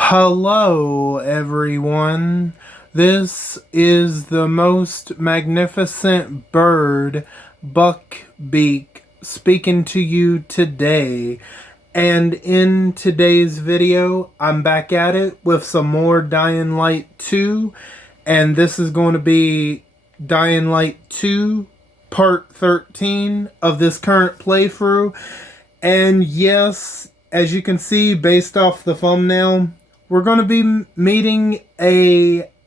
Hello, everyone. This is the most magnificent bird, Beak, speaking to you today. And in today's video, I'm back at it with some more Dying Light 2. And this is going to be Dying Light 2, Part 13 of this current playthrough. And yes, as you can see based off the thumbnail, we're going to be meeting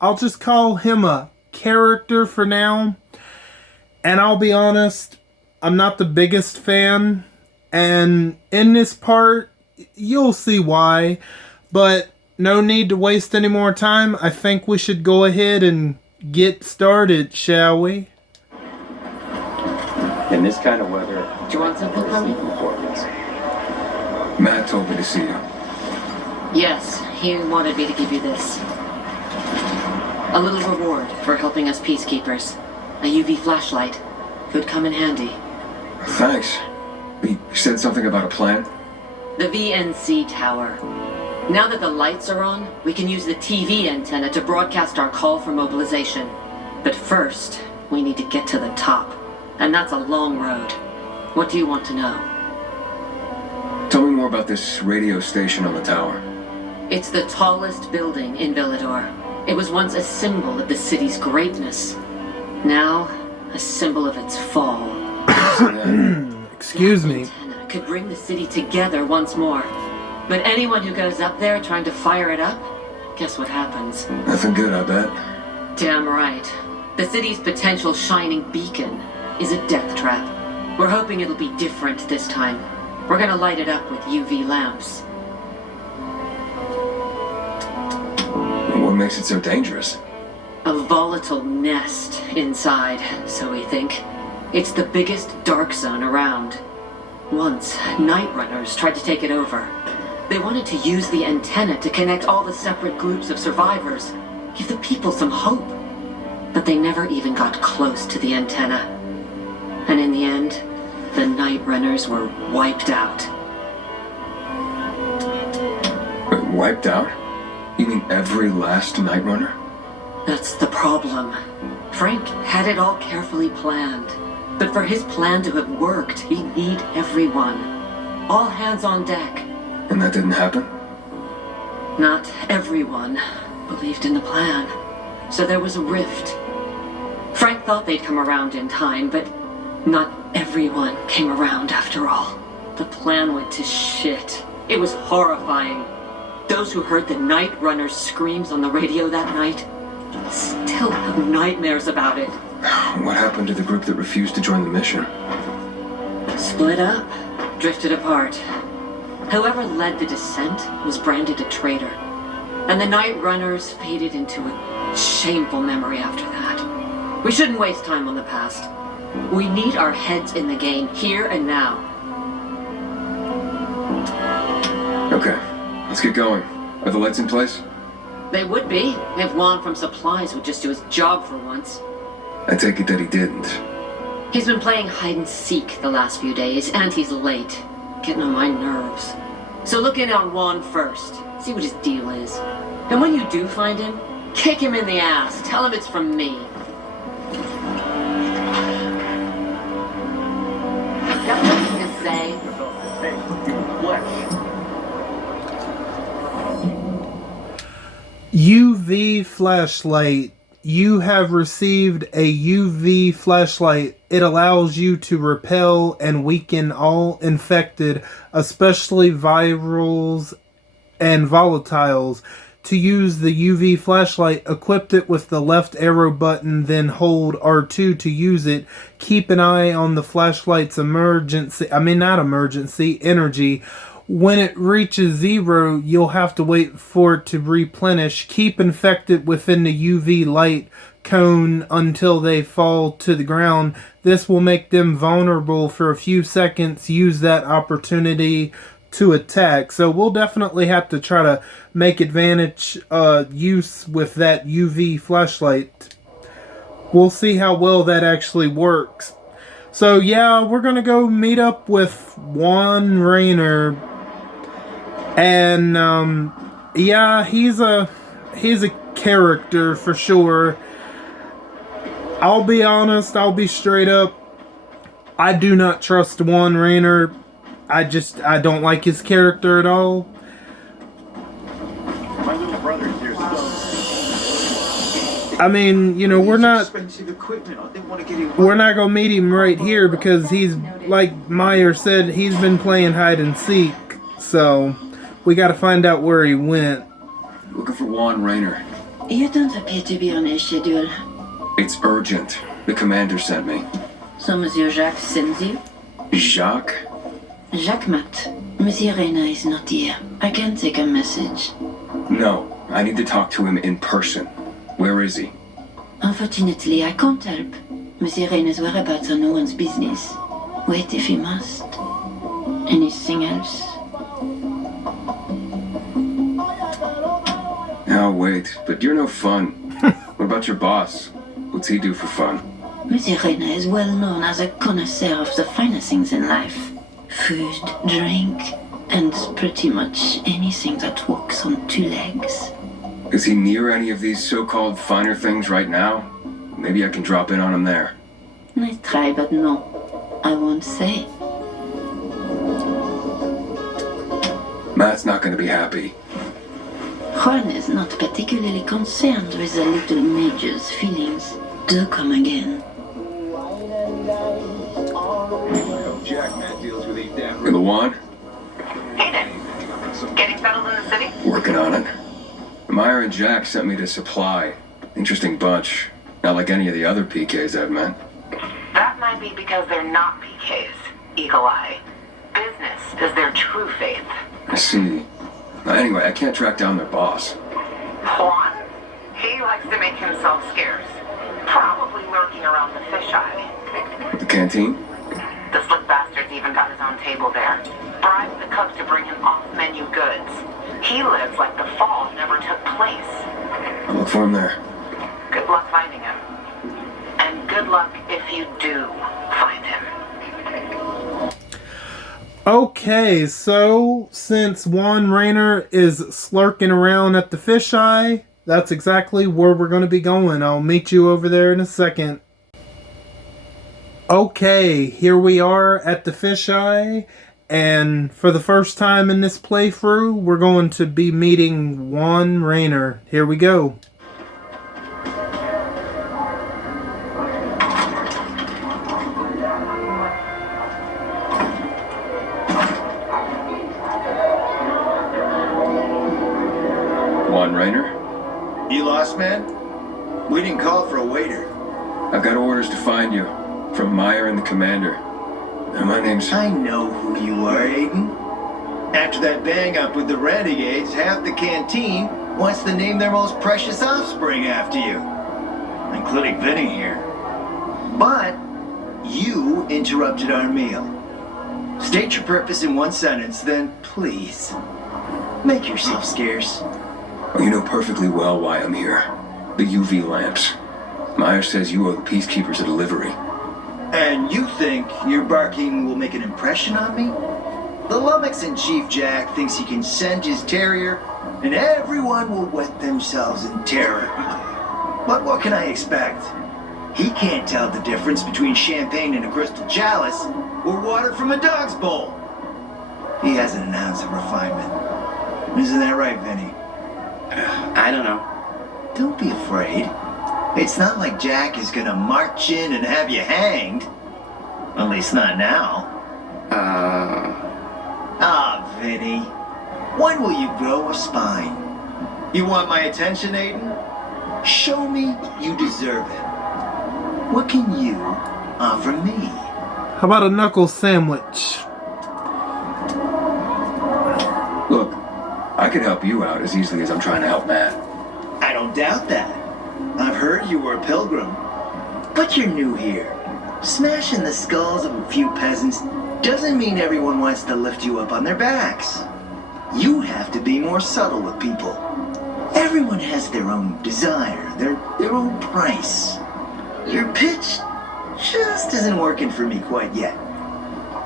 I'll just call him a character for now. And I'll be honest, I'm not the biggest fan. And in this part, you'll see why. But no need to waste any more time. I think we should go ahead and get started, shall we? In this kind of weather, do you want something from me? Matt told me to see you. Yes, he wanted me to give you this. A little reward for helping us peacekeepers. A UV flashlight. Could come in handy. Thanks. You said something about a plan? The VNC tower. Now that the lights are on, we can use the TV antenna to broadcast our call for mobilization. But first, we need to get to the top. And that's a long road. What do you want to know? Tell me more about this radio station on the tower. It's the tallest building in Villador. It was once a symbol of the city's greatness. Now, a symbol of its fall. Excuse me. That antenna could bring the city together once more. But anyone who goes up there trying to fire it up, guess what happens? Nothing good, I bet. Damn right. The city's potential shining beacon is a death trap. We're hoping it'll be different this time. We're gonna light it up with UV lamps. What makes it so dangerous? A volatile nest inside, so we think. It's the biggest dark zone around. Once, night runners tried to take it over. They wanted to use the antenna to connect all the separate groups of survivors, give the people some hope. But they never even got close to the antenna. And in the end, the night runners were wiped out. Wiped out? You mean every last night runner? That's the problem. Frank had it all carefully planned. But for his plan to have worked, he'd need everyone. All hands on deck. And that didn't happen? Not everyone believed in the plan. So there was a rift. Frank thought they'd come around in time, but not everyone came around after all. The plan went to shit. It was horrifying. Those who heard the night runners' screams on the radio that night still have nightmares about it. What happened to the group that refused to join the mission? Split up, drifted apart. Whoever led the descent was branded a traitor. And the night runners faded into a shameful memory after that. We shouldn't waste time on the past. We need our heads in the game, here and now. Okay, let's get going. Are the lights in place? They would be, if Juan from Supplies would just do his job for once. I take it that he didn't. He's been playing hide and seek the last few days, and he's late. Getting on my nerves. So look in on Juan first. See what his deal is. And when you do find him, kick him in the ass. Tell him it's from me. Got nothing to say. UV flashlight. You have received a UV flashlight. It allows you to repel and weaken all infected, especially virals and volatiles. To use the UV flashlight, equip it with the left arrow button, then hold R2 to use it. Keep an eye on the flashlight's energy. When it reaches 0, you'll have to wait for it to replenish. Keep infected within the UV light cone until they fall to the ground. This will make them vulnerable for a few seconds. Use that opportunity to attack. So we'll definitely have to try to make advantage use with that UV flashlight. We'll see how well that actually works. So yeah, we're gonna go meet up with Juan Rainier. And Yeah, he's a character for sure. I'll be honest, I'll be straight up. I do not trust Juan Rainier. I don't like his character at all. My little brother's here, I mean, you know, we're not expensive equipment. I didn't want to get him. we're not gonna meet him right here because he's, like Meyer said, he's been playing hide and seek. So we got to find out where he went. Looking for Juan Rainier. You don't appear to be on a schedule. It's urgent. The commander sent me. So Monsieur Jacques sends you? Jacques? Jacques Mat. Monsieur Rainier is not here. I can take a message. No, I need to talk to him in person. Where is he? Unfortunately, I can't help. Monsieur Rainier's whereabouts are no one's business. Wait if he must. Anything else? I'll wait, but you're no fun. What about your boss? What's he do for fun? Monsieur Rainier is well known as a connoisseur of the finer things in life. Food, drink, and pretty much anything that walks on two legs. Is he near any of these so-called finer things right now? Maybe I can drop in on him there. Nice try, but no. I won't say. Matt's not gonna be happy. Juan is not particularly concerned with the little major's feelings. Do come again. Jack Matt deals with these damn. Hey, Juan? Hey there. Getting settled in the city? Working on it. Meyer and Jack sent me to Supply. Interesting bunch. Not like any of the other PKs I've met. That might be because they're not PKs, Eagle Eye. Business is their true faith. I see. Anyway, I can't track down their boss. Juan? He likes to make himself scarce. Probably lurking around the fisheye. The canteen? The slick bastard's even got his own table there. Bribed the cooks to bring him off-menu goods. He lives like the fall never took place. I'll look for him there. Good luck finding him. And good luck if you do find him. Okay, so since Juan Rainier is slurking around at the fisheye, that's exactly where we're going to be going. I'll meet you over there in a second. Okay, here we are at the fisheye, and for the first time in this playthrough, we're going to be meeting Juan Rainier. Here we go. Juan Rainier? You lost, man? We didn't call for a waiter. I've got orders to find you. From Meyer and the commander. And my name's... I know who you are, Aiden. After that bang-up with the renegades, half the canteen wants to name their most precious offspring after you. Including Vinny here. But you interrupted our meal. State your purpose in one sentence, then please, make yourself scarce. Oh, you know perfectly well why I'm here. The UV lamps. Meyer says you owe the peacekeepers a delivery. And you think your barking will make an impression on me? The lummox-in Chief Jack thinks he can send his terrier, and everyone will wet themselves in terror. But what can I expect? He can't tell the difference between champagne in a crystal chalice or water from a dog's bowl. He hasn't an ounce of refinement. Isn't that right, Vinny? I don't know. Don't be afraid. It's not like Jack is gonna march in and have you hanged. At least not now. Ah, Vinny. When will you grow a spine? You want my attention, Aiden? Show me you deserve it. What can you offer me? How about a knuckle sandwich? Look, I could help you out as easily as I'm trying to help Matt. I don't doubt that. I've heard you were a pilgrim. But you're new here. Smashing the skulls of a few peasants doesn't mean everyone wants to lift you up on their backs. You have to be more subtle with people. Everyone has their own desire, their own price. Your pitch just isn't working for me quite yet.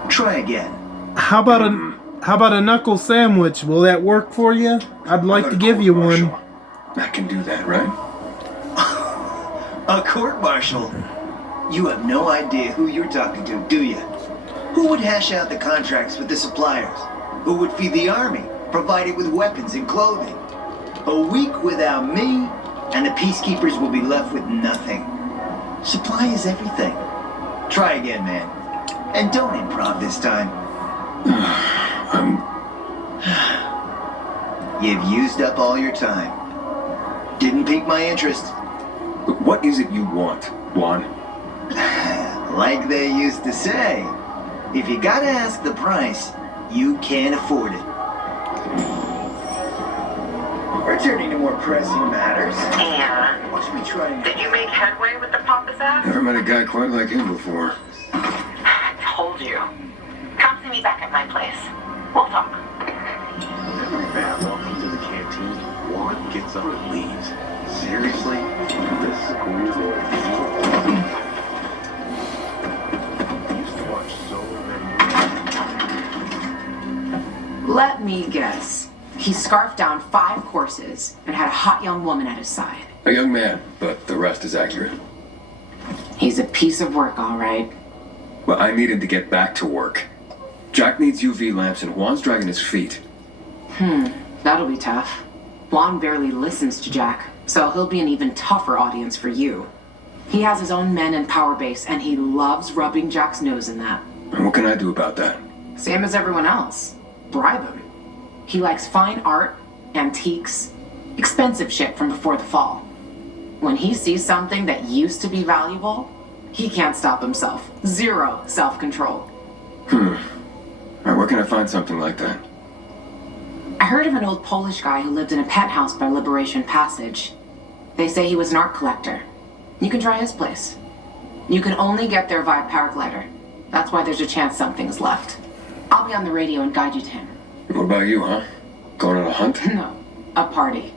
Try again. How about How about a knuckle sandwich? Will that work for you? I'd like to give you one. I can do that, right? A court martial? You have no idea who you're talking to, do you? Who would hash out the contracts with the suppliers? Who would feed the army, provide it with weapons and clothing? A week without me, and the peacekeepers will be left with nothing. Supply is everything. Try again, man. And don't improv this time. You've used up all your time. Didn't pique my interest. What is it you want, Juan? Like they used to say, if you gotta ask the price, you can't afford it. Returning to more pressing matters. And Watch me try and... did you make headway with the Papa's ass? Never met a guy quite like him before. I told you. Come see me back at my place. We'll talk. Every bat walks into the canteen. Juan gets up and leaves. Seriously? This school board. I used to watch so many. Let me guess. He scarfed down 5 courses and had a hot young woman at his side. A young man, but the rest is accurate. He's a piece of work, all right. Well, I needed to get back to work. Jack needs UV lamps and Juan's dragging his feet. That'll be tough. Juan barely listens to Jack, so he'll be an even tougher audience for you. He has his own men and power base, and he loves rubbing Jack's nose in that. And what can I do about that? Same as everyone else. Bribe him. He likes fine art, antiques, expensive shit from before the fall. When he sees something that used to be valuable, he can't stop himself. 0 self-control. Alright, where can I find something like that? I heard of an old Polish guy who lived in a penthouse by Liberation Passage. They say he was an art collector. You can try his place. You can only get there via paraglider. That's why there's a chance something's left. I'll be on the radio and guide you to him. What about you, huh? Going on a hunt? No, a party.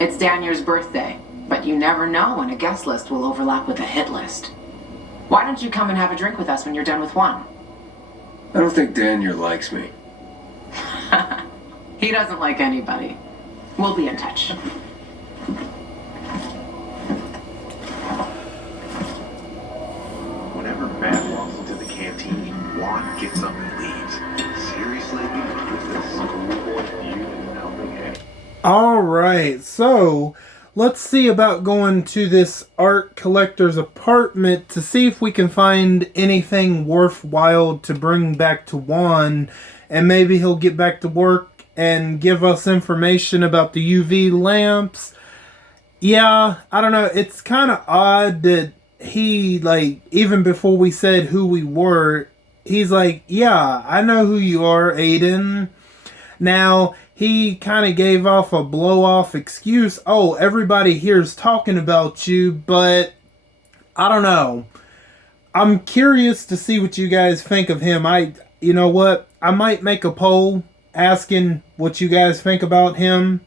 It's Danier's birthday, but you never know when a guest list will overlap with a hit list. Why don't you come and have a drink with us when you're done with Juan? I don't think Danier likes me. He doesn't like anybody. We'll be in touch. Whenever Bat walks into the canteen, Juan gets up and leaves. Seriously? Is this schoolboy feud helping any? Alright, so let's see about going to this art collector's apartment to see if we can find anything worthwhile to bring back to Juan, and maybe he'll get back to work and give us information about the UV lamps. Yeah, I don't know, it's kind of odd that he, like, even before we said who we were, he's like, yeah, I know who you are, Aiden. Now, he kind of gave off a blow-off excuse. Oh, everybody here's talking about you, but I don't know. I'm curious to see what you guys think of him. You know what? I might make a poll asking what you guys think about him.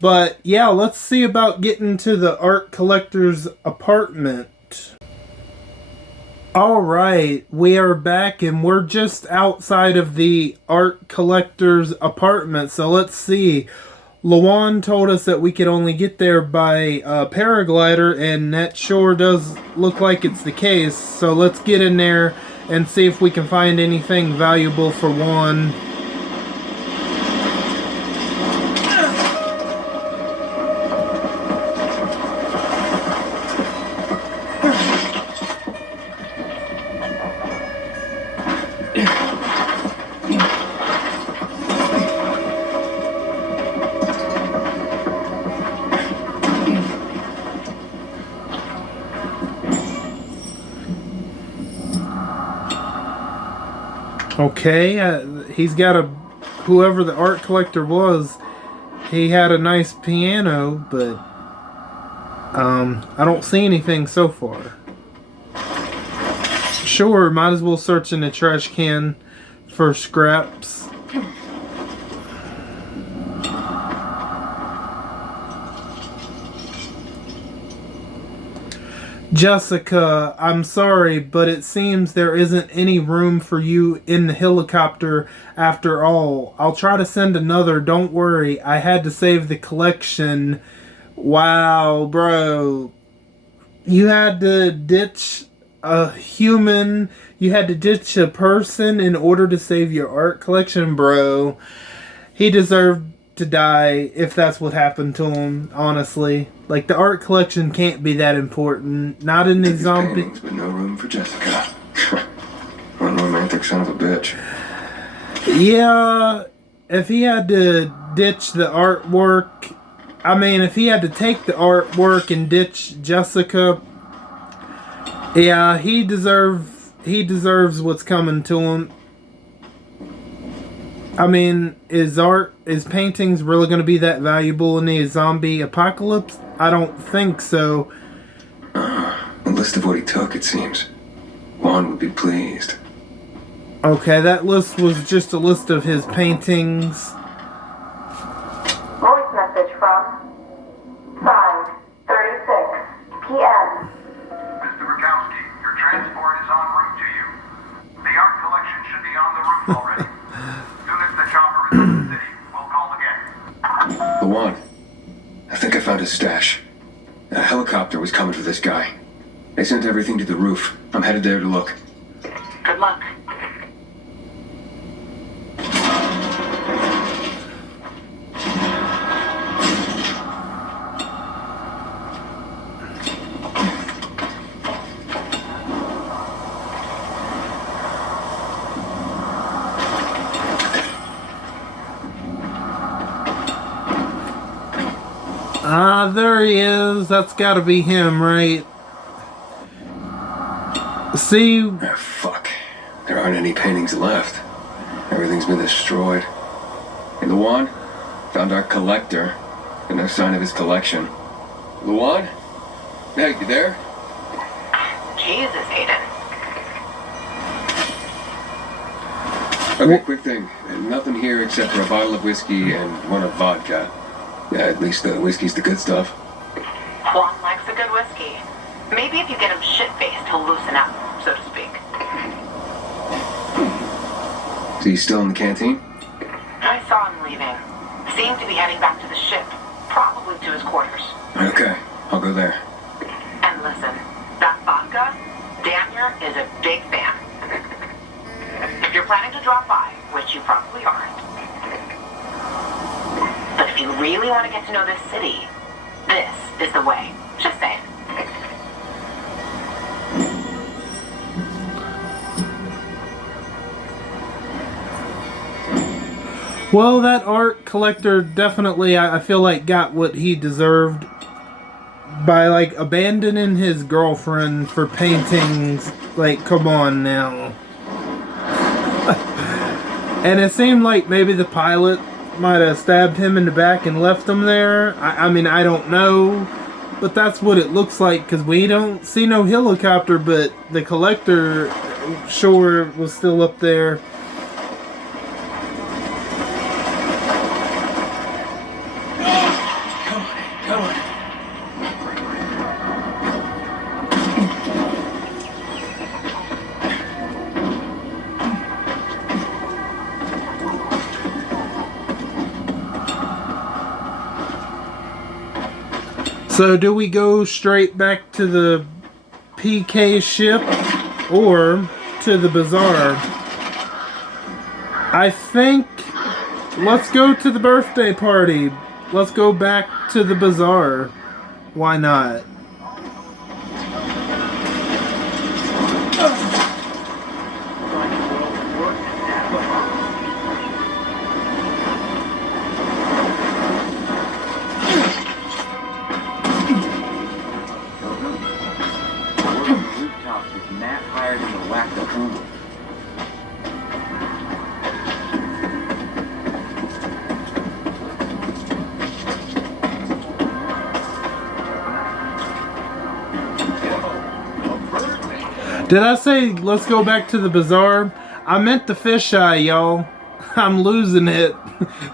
But yeah, let's see about getting to the art collector's apartment. Alright, we are back and we're just outside of the art collector's apartment. So let's see. Lawan told us that we could only get there by paraglider, and that sure does look like it's the case. So let's get in there and see if we can find anything valuable for Juan. Okay, he's got whoever the art collector was, he had a nice piano, but I don't see anything so far. Sure, might as well search in the trash can for scraps. Jessica, I'm sorry, but it seems there isn't any room for you in the helicopter after all. I'll try to send another, don't worry. I had to save the collection. Wow, bro. You had to ditch a human, you had to ditch a person in order to save your art collection, bro. He deserved to die if that's what happened to him, honestly. Like, the art collection can't be that important. Not in the These zombie. paintings, but no room for Jessica. One romantic son of a bitch. Yeah, if he had to ditch the artwork, I mean, if he had to take the artwork and ditch Jessica, yeah, he deserves what's coming to him. I mean, is paintings really going to be that valuable in the zombie apocalypse? I don't think so. A list of what he took, it seems. Juan would be pleased. Okay, that list was just a list of his paintings. Voice message from 5:36 p.m. Mr. Bukowski, your transport is en route to you. The art collection should be on the roof already. As soon as the chopper is in the city, we'll call again. Juan, I think I found his stash. A helicopter was coming for this guy. They sent everything to the roof. I'm headed there to look. Good luck. Ah, there he is. That's gotta be him, right? See? Ah, fuck. There aren't any paintings left. Everything's been destroyed. Hey, Luan? Found our collector. But no sign of his collection. Luan? Hey, you there? Jesus, Aiden. Okay, quick thing. Nothing here except for a bottle of whiskey and one of vodka. Yeah, at least the whiskey's the good stuff. Juan likes a good whiskey. Maybe if you get him shit-faced, he'll loosen up, so to speak. So he's still in the canteen? I saw him leaving. Seemed to be heading back to the ship, probably to his quarters. Okay, I'll go there. And listen, that vodka, Daniel is a big fan. If you're planning to drop by, which you probably aren't, but if you really want to get to know this city, this is the way. Just saying. Well, that art collector definitely, I feel like, got what he deserved by, like, abandoning his girlfriend for paintings. Like, come on now. And it seemed like maybe the pilot might have stabbed him in the back and left him there. I mean, I don't know. But that's what it looks like, because we don't see no helicopter, but the collector sure was still up there. So do we go straight back to the PK ship or to the bazaar? I think let's go to the birthday party. Let's go back to the bazaar. Why not? Did I say let's go back to the bazaar? I meant the fisheye, y'all. I'm losing it.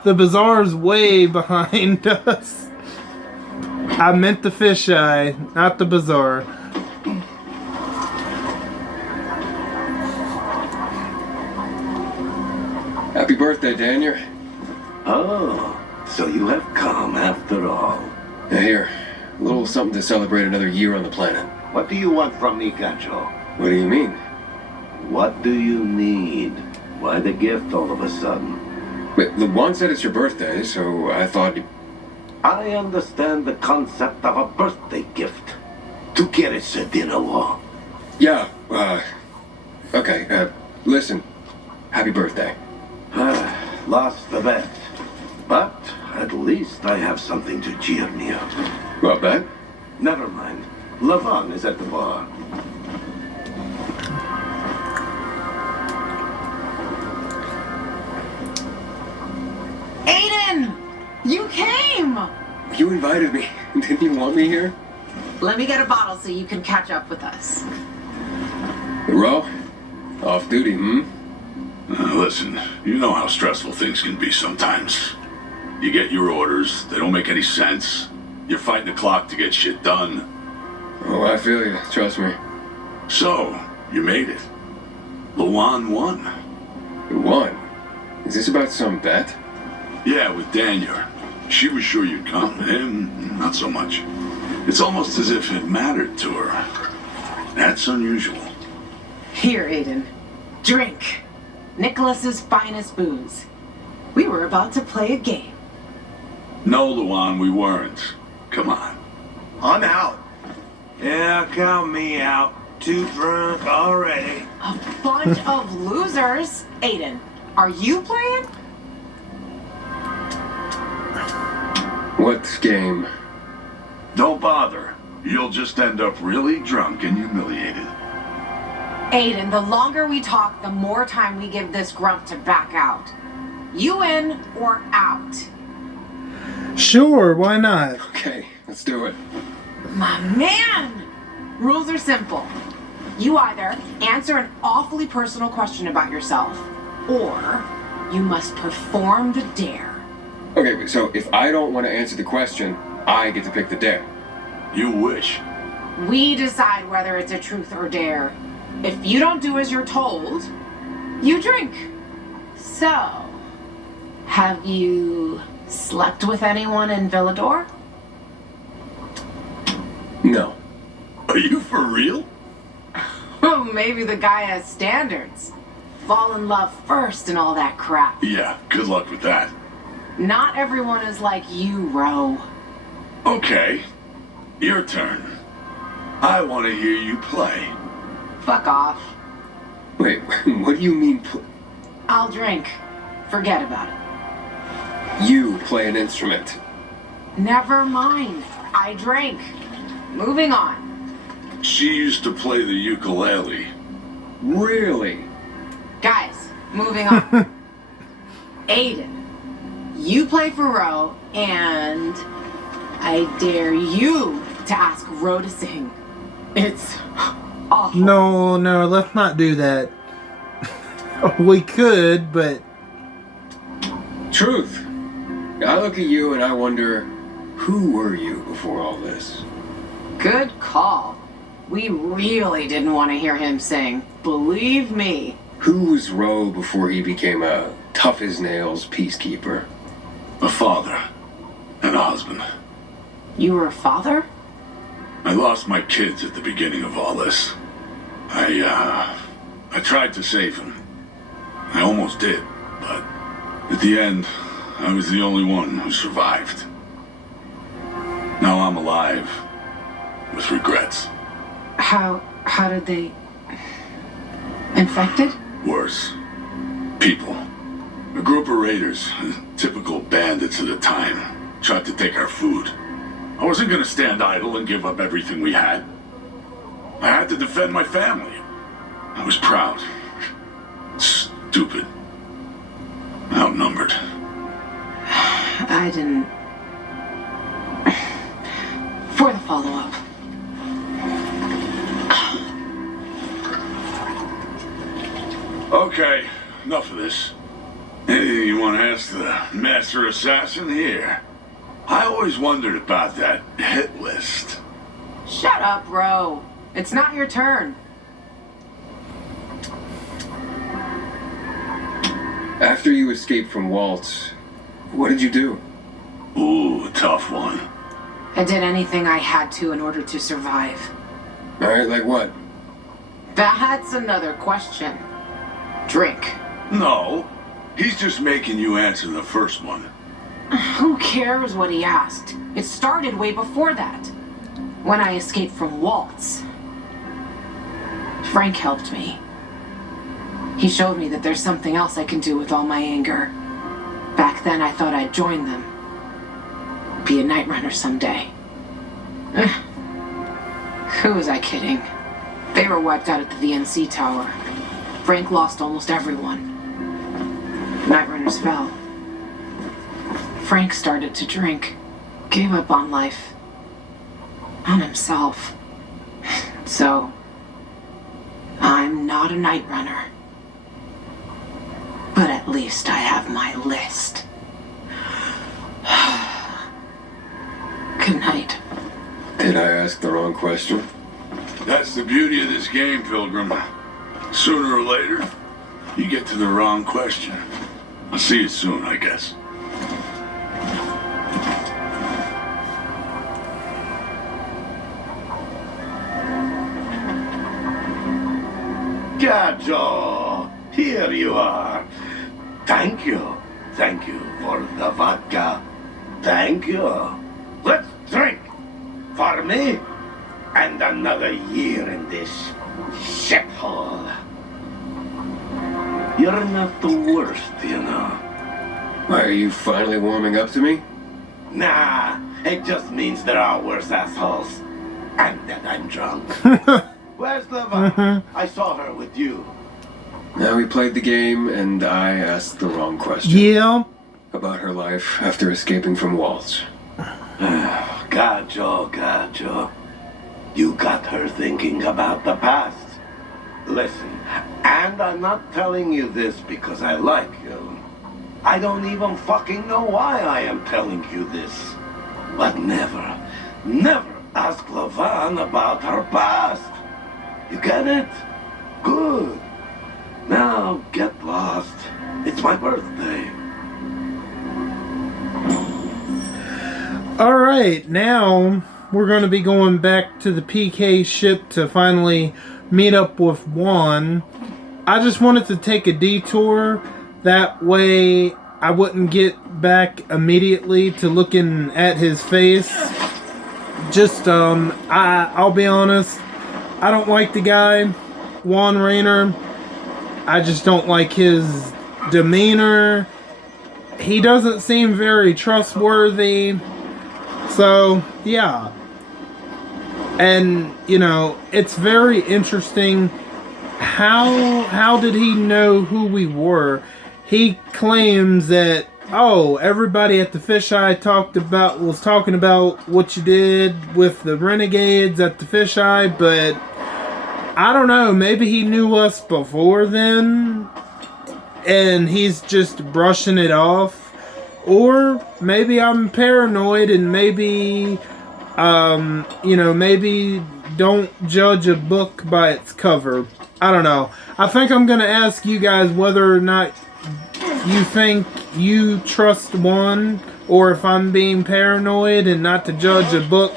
The bazaar's way behind us. I meant the fisheye, not the bazaar. Happy birthday, Rainier. Oh, so you have come after all. Here, a little something to celebrate another year on the planet. What do you want from me, Gancho? What do you mean? What do you need? Why the gift all of a sudden? Wait, Juan said it's your birthday, so I thought you... I understand the concept of a birthday gift. ¿Tú quieres dinero? Yeah, okay, listen. Happy birthday. Lost the bet. But at least I have something to cheer me up. What bet? Never mind. Lavon is at the bar. Aiden! You came! You invited me. Didn't you want me here? Let me get a bottle so you can catch up with us. Ro? Off duty, Listen, you know how stressful things can be sometimes. You get your orders, they don't make any sense. You're fighting the clock to get shit done. Oh, I feel you. Trust me. So, you made it. Luan won. Won? Is this about some bet? Yeah, with Rainier. She was sure you'd come. Him, not so much. It's almost as if it mattered to her. That's unusual. Here, Aiden. Drink. Nicholas's finest booze. We were about to play a game. No, Luan, we weren't. Come on. I'm out. Yeah, count me out. Too drunk already. A bunch of losers. Aiden, are you playing? What game? Don't bother. You'll just end up really drunk and humiliated. Aiden, the longer we talk, the more time we give this grump to back out. You in or out? Sure, why not? Okay, let's do it. My man! Rules are simple. You either answer an awfully personal question about yourself, or you must perform the dare. Okay, so if I don't want to answer the question, I get to pick the dare. You wish. We decide whether it's a truth or dare. If you don't do as you're told, you drink. So, have you slept with anyone in Villador? No. Are you for real? Oh, maybe the guy has standards. Fall in love first and all that crap. Yeah, good luck with that. Not everyone is like you, Ro. Okay, your turn. I want to hear you play. Fuck off. Wait, what do you mean I'll drink. Forget about it. You play an instrument? Never mind. I drink. Moving on. She used to play the ukulele. Really? Guys, moving on. Aiden, you play for Ro, and I dare you to ask Ro to sing. It's awful. No, let's not do that. We could, but... Truth. I look at you and I wonder, who were you before all this? Good call. We really didn't want to hear him sing. Believe me. Who was Ro before he became a tough-as-nails peacekeeper? A father. And a husband. You were a father? I lost my kids at the beginning of all this. I tried to save them. I almost did, but at the end, I was the only one who survived. Now I'm alive, with regrets. How did they... Infected? Worse. People. A group of raiders, typical bandits at the time, tried to take our food. I wasn't gonna stand idle and give up everything we had. I had to defend my family. I was proud. Stupid. Outnumbered. I didn't... For the follow-up. Okay, enough of this. Anything you want to ask the master assassin here? I always wondered about that hit list. Shut up, Ro. It's not your turn. After you escaped from Walt's, what did you do? Ooh, tough one. I did anything I had to in order to survive. Alright, like what? That's another question. Drink. No, he's just making you answer the first one. Who cares what he asked? It started way before that. When I escaped from Walt's. Frank helped me. He showed me that there's something else I can do with all my anger. Back then I thought I'd join them. Be a night runner someday. Who was I kidding? They were wiped out at the VNC tower. Frank lost almost everyone. Night runners fell. Frank started to drink. Gave up on life. On himself. So, I'm not a night runner. But at least I have my list. Good night. Did I ask the wrong question? That's the beauty of this game, Pilgrim. Sooner or later, you get to the wrong question. I'll see you soon, I guess. Gajo, here you are. Thank you. Thank you for the vodka. Thank you. Let's drink. For me, and another year in this shithole. You're not the worst, you know. Why, are you finally warming up to me? Nah, it just means there are worse assholes. And that I'm drunk. Where's Leva? I saw her with you. Now we played the game, and I asked the wrong question. Yeah. About her life after escaping from Walt's. Gajo. You got her thinking about the past. Listen, and I'm not telling you this because I like you. I don't even fucking know why I am telling you this. But never ask Levan about her past. You get it? Good. Now get lost. It's my birthday. Alright, now we're going to be going back to the PK ship to finally meet up with Juan. I just wanted to take a detour. That way I wouldn't get back immediately to looking at his face. Just, I'll be honest. I don't like the guy, Juan Rainier. I just don't like his demeanor. He doesn't seem very trustworthy. So, yeah. And, you know, it's very interesting. How did he know who we were? He claims that, oh, everybody at the fisheye was talking about what you did with the renegades at the fisheye, but I don't know, maybe he knew us before then and he's just brushing it off. Or maybe I'm paranoid and maybe, maybe don't judge a book by its cover. I don't know. I think I'm going to ask you guys whether or not you think you trust Juan, or if I'm being paranoid and not to judge a book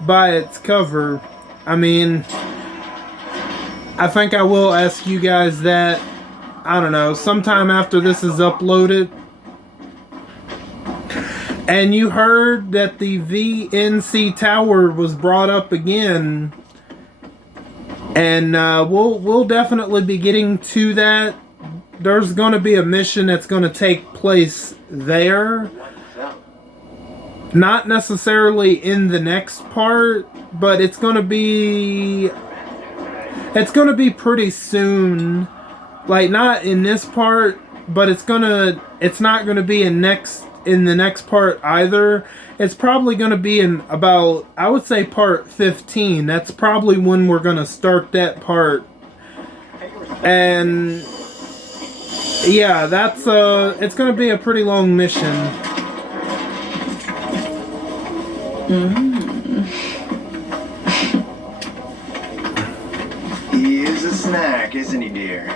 by its cover. I mean, I think I will ask you guys that, I don't know, sometime after this is uploaded. And you heard that the VNC tower was brought up again. And we'll definitely be getting to that. There's going to be a mission that's going to take place there. Not necessarily in the next part, but it's going to be pretty soon. Like, not in this part, but it's not going to be in the next part either. It's probably going to be in about, I would say, part 15. That's probably when we're going to start that part. And yeah, that's it's going to be a pretty long mission. He is a snack, isn't he, dear?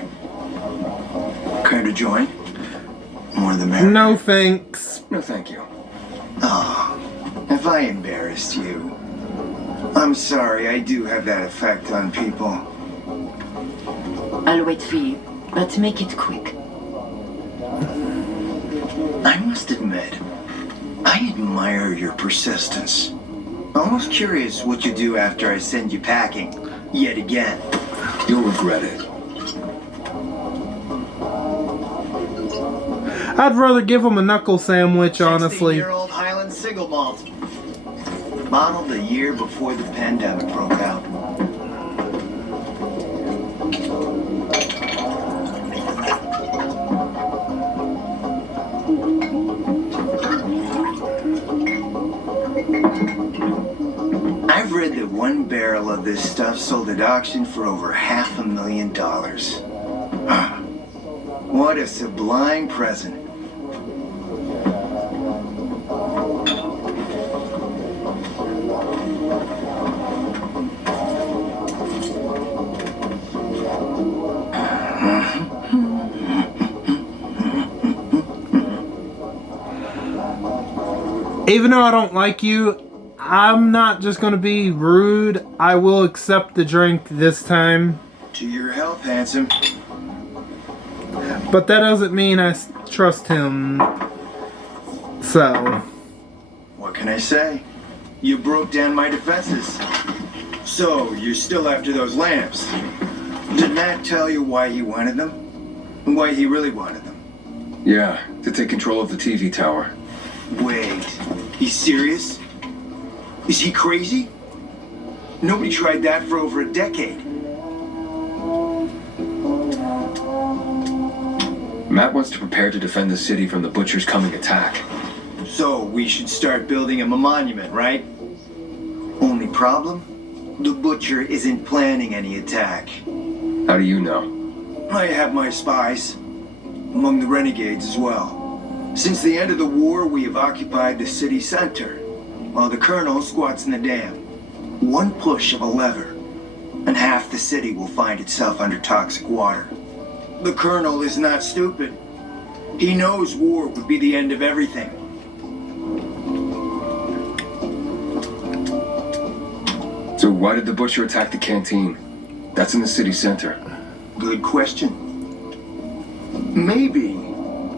Care to join? More the merrier. No thanks. No, thank you. Oh, have I embarrassed you? I'm sorry, I do have that effect on people. I'll wait for you, but make it quick. I must admit, I admire your persistence. Almost curious what you do after I send you packing, yet again. You'll regret it. I'd rather give him a knuckle sandwich, honestly. 16-year-old Highland single malt. Modeled a year before the pandemic broke out. I've read that one barrel of this stuff sold at auction for over $500,000. What a sublime present. Even though I don't like you, I'm not just going to be rude. I will accept the drink this time. To your health, handsome. But that doesn't mean I trust him. So. What can I say? You broke down my defenses. So, you're still after those lamps. Did Matt tell you why he wanted them? And why he really wanted them? Yeah, to take control of the TV tower. Wait, he's serious? Is he crazy? Nobody tried that for over a decade. Matt wants to prepare to defend the city from the Butcher's coming attack. So, we should start building him a monument, right? Only problem? The Butcher isn't planning any attack. How do you know? I have my spies. Among the renegades as well. Since the end of the war, we have occupied the city center, while the colonel squats in the dam. One push of a lever, and half the city will find itself under toxic water. The colonel is not stupid. He knows war would be the end of everything. So why did the Butcher attack the canteen? That's in the city center. Good question. Maybe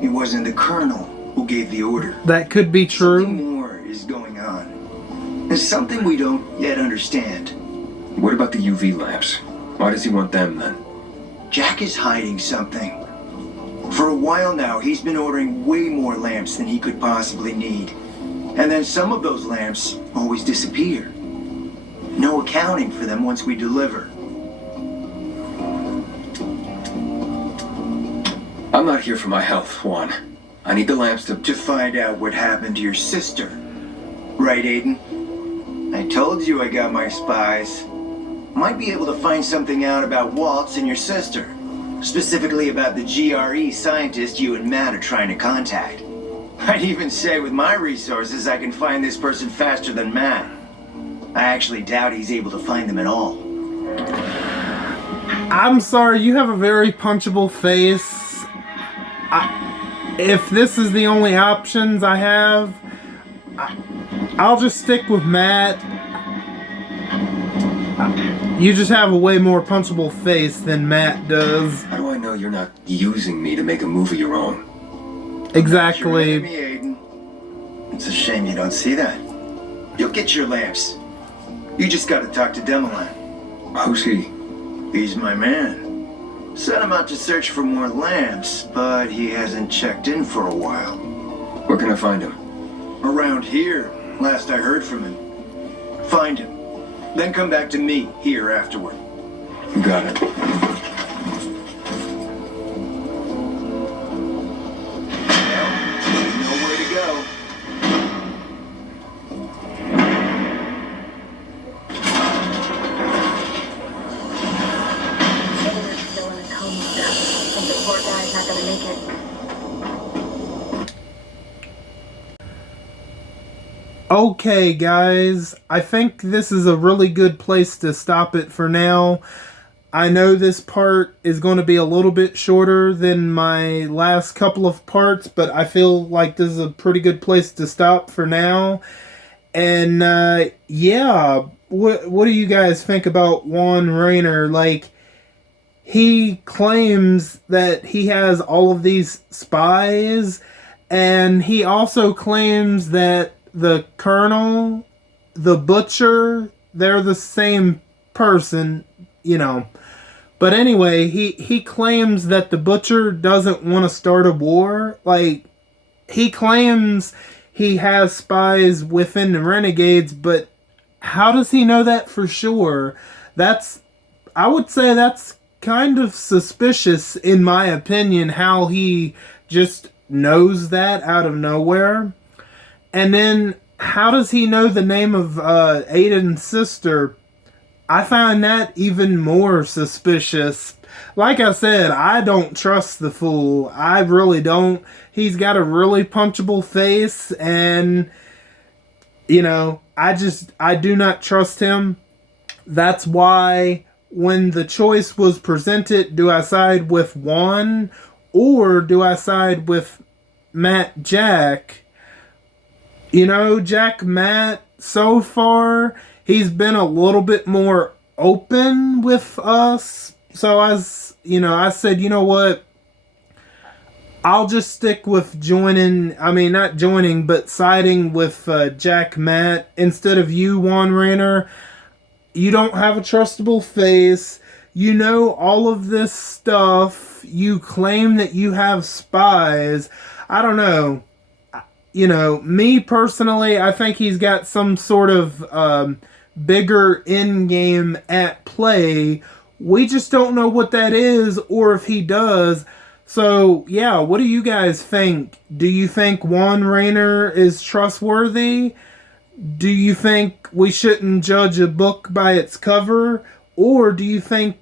it wasn't the colonel who gave the order. That could be true. Something more is going on. There's something we don't yet understand. What about the UV lamps? Why does he want them then? Jack is hiding something. For a while now, he's been ordering way more lamps than he could possibly need. And then some of those lamps always disappear. No accounting for them once we deliver. I'm not here for my health, Juan. I need the lamps to find out what happened to your sister. Right, Aiden? I told you I got my spies. Might be able to find something out about Waltz and your sister. Specifically about the GRE scientist you and Matt are trying to contact. I'd even say with my resources I can find this person faster than Matt. I actually doubt he's able to find them at all. I'm sorry, you have a very punchable face. If this is the only options I have, I'll just stick with Matt. You just have a way more punchable face than Matt does. How do I know you're not using me to make a move of your own? Exactly. Me, Aiden. It's a shame you don't see that. You'll get your lamps. You just gotta talk to Demolan. Who's he? He's my man. Sent him out to search for more lamps, but he hasn't checked in for a while. Where can I find him? Around here, last I heard from him. Find him. Then come back to me here afterward. You got it. Well, you know where to go. Edward's still in a coma. I think the poor guy's not gonna make it. Okay, guys, I think this is a really good place to stop it for now. I know this part is going to be a little bit shorter than my last couple of parts, but I feel like this is a pretty good place to stop for now. And yeah, what do you guys think about Juan Rainier? Like, he claims that he has all of these spies, and he also claims that the Colonel, the Butcher, they're the same person, you know. But anyway, he claims that the Butcher doesn't want to start a war. Like, he claims he has spies within the Renegades, but how does he know that for sure? I would say that's kind of suspicious, in my opinion, how he just knows that out of nowhere. And then, how does he know the name of Aiden's sister? I find that even more suspicious. Like I said, I don't trust the fool. I really don't. He's got a really punchable face, and, you know, I do not trust him. That's why when the choice was presented, do I side with Juan or do I side with Jack? You know, Matt, so far, he's been a little bit more open with us. So I said, you know what? I'll just stick with not joining, but siding with Matt instead of you, Juan Rainier. You don't have a trustable face. You know all of this stuff. You claim that you have spies. I don't know. You know, me personally, I think he's got some sort of bigger end game at play. We just don't know what that is, or if he does. So, yeah, what do you guys think? Do you think Juan Rainier is trustworthy? Do you think we shouldn't judge a book by its cover? Or do you think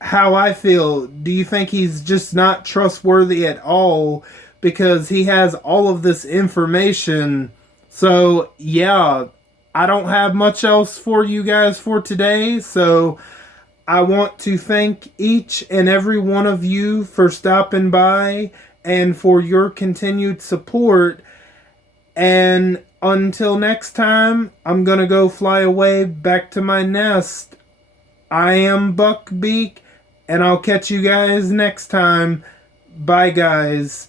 how I feel? Do you think he's just not trustworthy at all because he has all of this information? So, yeah, I don't have much else for you guys for today. So, I want to thank each and every one of you for stopping by and for your continued support. And until next time, I'm going to go fly away back to my nest. I am Beak, and I'll catch you guys next time. Bye, guys.